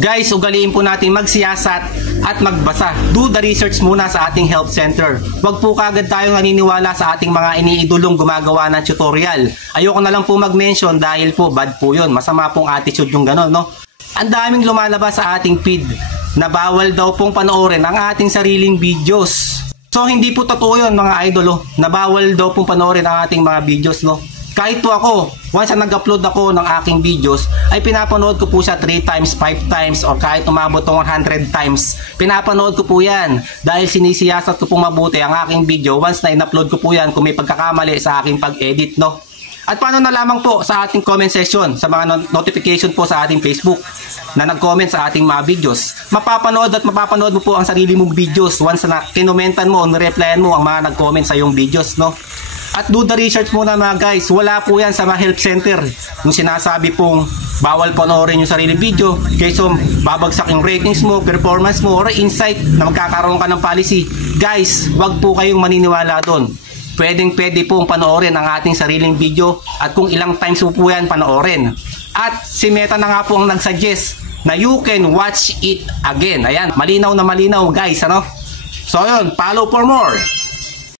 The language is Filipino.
Guys, ugaliin po natin magsiyasat at magbasa. Do the research muna sa ating health center. Huwag po kagad tayong naniniwala sa ating mga iniidolong gumagawa ng tutorial. Ayoko na lang po mag-mention dahil po bad po yun. Masama pong attitude yung gano'n, no? Ang daming lumalabas sa ating feed na bawal daw pong panoorin ang ating sariling videos. So hindi po totoo yun mga idol, na bawal daw pong panoorin ang ating mga videos, no? Kahit po ako, once na nag-upload ako ng aking videos, ay pinapanood ko po siya 3 times, 5 times, or kahit umabot ng 100 times. Pinapanood ko po yan dahil sinisiyasat ko pong mabuti ang aking video once na in-upload ko po yan kung may pagkakamali sa aking pag-edit, no? At paano na lamang po sa ating comment section, sa mga notification po sa ating Facebook na nag-comment sa ating mga videos. Mapapanood mo po ang sarili mong videos once na kinomentan mo o nireplyan mo ang mga nag-comment sa iyong videos, no? At do the research muna mga guys. Wala po yan sa mga health center. Yung sinasabi pong bawal panoorin yung sarili video kaysa babagsak yung ratings mo, performance mo, or insight na magkakaroon ka ng policy. Guys, wag po kayong maniniwala doon. Pwede pong panoorin ang ating sariling video at kung ilang times po yan panoorin. At si Meta na nga po ang nagsuggest na you can watch it again. Ayan, malinaw na malinaw guys, ano? So yun, follow for more.